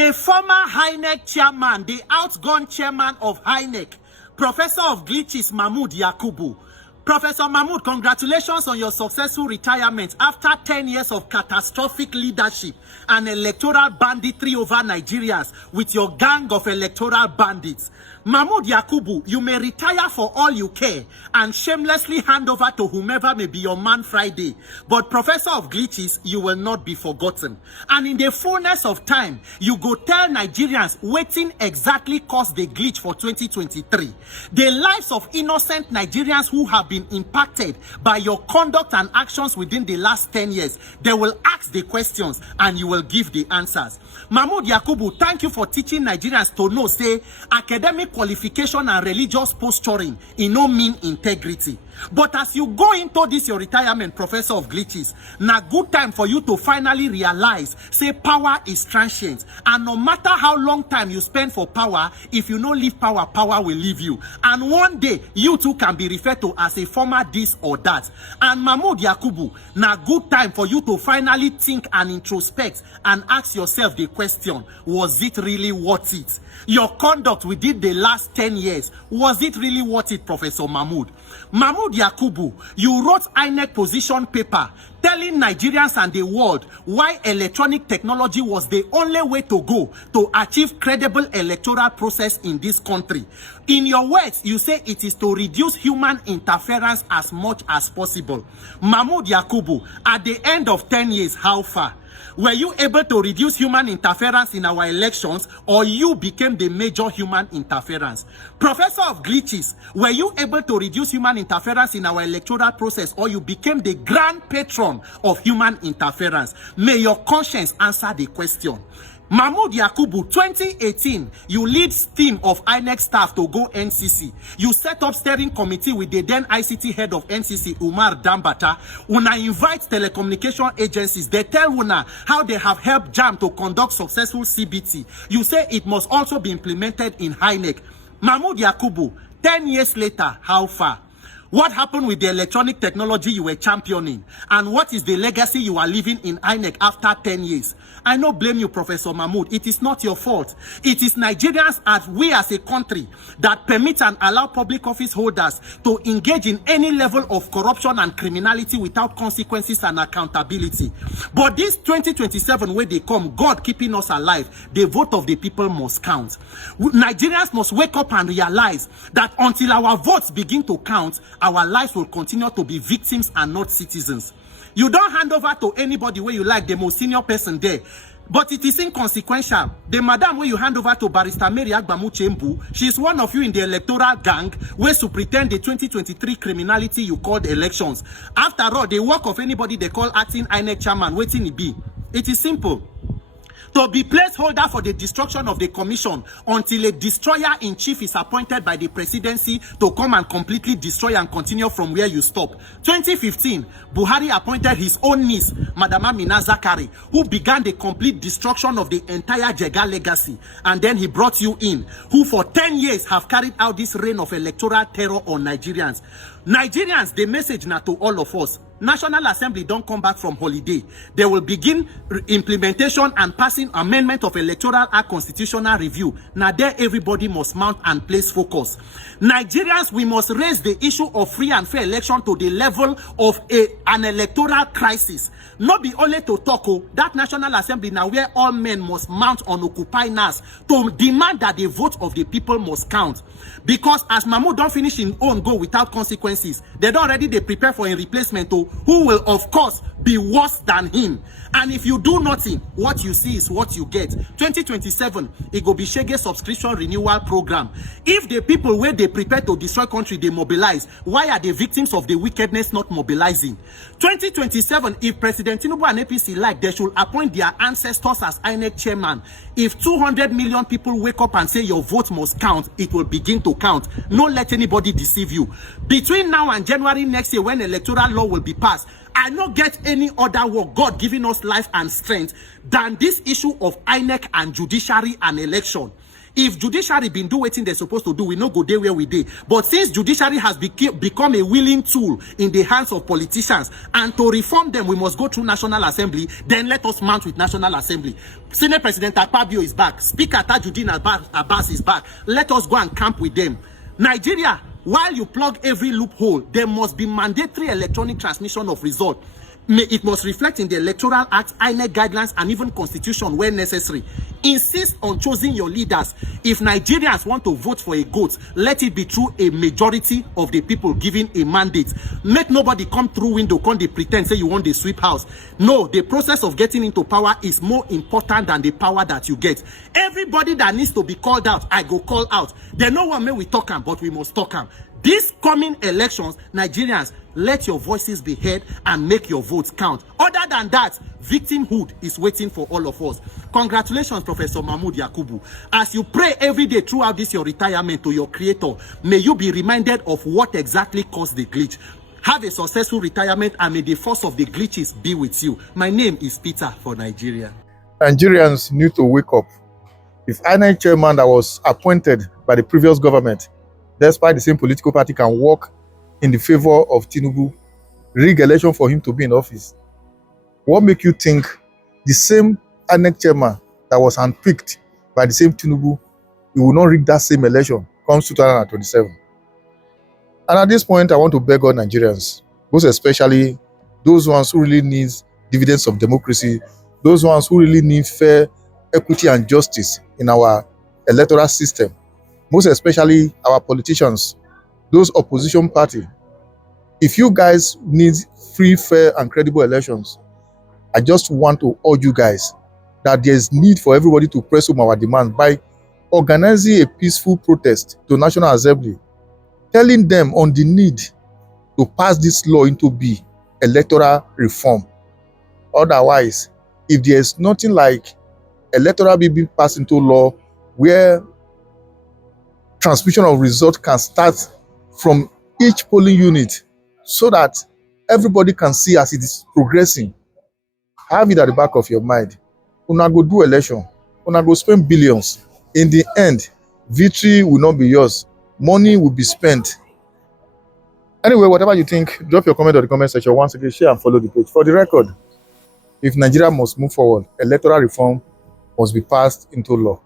The former INEC chairman, the outgone chairman of INEC, Professor of Glitches Mahmood Yakubu. Professor Mahmood, congratulations on your successful retirement after 10 years of catastrophic leadership and electoral banditry over Nigerians with your gang of electoral bandits. Mahmood Yakubu, you may retire for all you care and shamelessly hand over to whomever may be your man Friday. But Professor of Glitches, you will not be forgotten. And in the fullness of time, you go tell Nigerians waiting exactly caused the glitch for 2023. The lives of innocent Nigerians who have been impacted by your conduct and actions within the last 10 years. They will ask the questions and you will give the answers. Mahmood Yakubu, thank you for teaching Nigerians to know, say, academic qualification and religious posturing in no mean integrity. But as you go into this your retirement, Professor of Glitches, now good time for you to finally realize, say, power is transient. And no matter how long time you spend for power, if you don't leave power, power will leave you. And one day, you too can be referred to as a former this or that. And Mahmood Yakubu, now good time for you to finally think and introspect and ask yourself the question, was it really worth it? Your conduct within the last 10 years, was it really worth it, Professor Mahmood? Mahmood Yakubu, you wrote INEC position paper telling Nigerians and the world why electronic technology was the only way to go to achieve credible electoral process in this country. In your words, you say it is to reduce human interference as much as possible. Mahmood Yakubu, at the end of 10 years, how far? Were you able to reduce human interference in our elections, or you became the major human interference? Professor of Glitches, were you able to reduce human interference in our electoral process, or you became the grand patron of human interference? May your conscience answer the question. Mahmood Yakubu, 2018, you lead team of INEC staff to go NCC. You set up steering committee with the then ICT head of NCC, Umar Dambata. Una invite telecommunication agencies. They tell Una how they have helped JAM to conduct successful CBT. You say it must also be implemented in INEC. Mahmood Yakubu, 10 years later, how far? What happened with the electronic technology you were championing? And what is the legacy you are leaving in INEC after 10 years? I no blame you, Professor Mahmood. It is not your fault. It is Nigerians as we as a country that permit and allow public office holders to engage in any level of corruption and criminality without consequences and accountability. But this 2027, where they come, God keeping us alive, the vote of the people must count. Nigerians must wake up and realize that until our votes begin to count, our lives will continue to be victims and not citizens. You don't hand over to anybody where you like, the most senior person there. But it is inconsequential. The madam where you hand over to Barrister Mary Agbamu Chembu, she is one of you in the electoral gang where to pretend the 2023 criminality you called elections. After all, the work of anybody they call acting INEC chairman, waiting it be. It is simple. To be placeholder for the destruction of the commission until a destroyer-in-chief is appointed by the presidency to come and completely destroy and continue from where you stop. 2015, Buhari appointed his own niece, Madam Amina Zakari, who began the complete destruction of the entire Jega legacy. And then he brought you in, who for 10 years have carried out this reign of electoral terror on Nigerians. Nigerians, the message now to all of us, National Assembly don't come back from holiday. They will begin implementation and passing amendment of Electoral Act constitutional review. Now there everybody must mount and place focus. Nigerians, we must raise the issue of free and fair election to the level of an electoral crisis. Not be only to talk, that National Assembly now where all men must mount on Occupy NAS to demand that the vote of the people must count. Because as Mahmoud don't finish in own go without consequences, they don't already they prepare for a replacement who will of course be worse than him. And if you do nothing, what you see is what you get. 2027, it go be Shege subscription renewal program. If the people where they prepare to destroy country, they mobilize, why are the victims of the wickedness not mobilizing? 2027, if President Tinubu and APC like, they should appoint their ancestors as INEC chairman. If 200 million people wake up and say your vote must count, it will begin to count. Don't let anybody deceive you. Between now and January next year, when electoral law will be pass. I not get any other work God giving us life and strength than this issue of INEC and judiciary and election. If judiciary been do wetin they're supposed to do, we no go there where we did. But since judiciary has become a willing tool in the hands of politicians, and to reform them, we must go through National Assembly, then let us mount with National Assembly. Senate President Akpabio is back. Speaker Tajuddin Abbas is back. Let us go and camp with them. Nigeria, while you plug every loophole, there must be mandatory electronic transmission of result. It must reflect in the Electoral Act, INEC guidelines, and even Constitution where necessary. Insist on choosing your leaders. If Nigerians want to vote for a goat, let it be through a majority of the people giving a mandate. Make nobody come through window, come they pretend say you want the sweep house. No, the process of getting into power is more important than the power that you get. Everybody that needs to be called out, I go call out. There no one may we talk am, but we must talk am. These coming elections, Nigerians, let your voices be heard and make your votes count. Other than that, victimhood is waiting for all of us. Congratulations, Professor Mahmood Yakubu. As you pray every day throughout this your retirement to your creator, may you be reminded of what exactly caused the glitch. Have a successful retirement and may the force of the glitches be with you. My name is Peter for Nigeria. Nigerians need to wake up. If INEC chairman that was appointed by the previous government, despite the same political party, can work in the favor of Tinubu, rig election for him to be in office, what make you think the same INEC chairman that was handpicked by the same Tinubu, he will not rig that same election comes 2027? And at this point, I want to beg all Nigerians, most especially those ones who really need dividends of democracy, those ones who really need fair equity and justice in our electoral system, most especially our politicians, those opposition party. If you guys need free, fair, and credible elections, I just want to urge you guys that there's need for everybody to press home our demand by organizing a peaceful protest to National Assembly, telling them on the need to pass this law into be electoral reform. Otherwise, if there's nothing like electoral bill being passed into law where transmission of results can start from each polling unit so that everybody can see as it is progressing, have it at the back of your mind. Una go do election, una go spend billions. In the end, victory will not be yours. Money will be spent. Anyway, whatever you think, drop your comment on the comment section. Once again, share and follow the page. For the record, if Nigeria must move forward, electoral reform must be passed into law.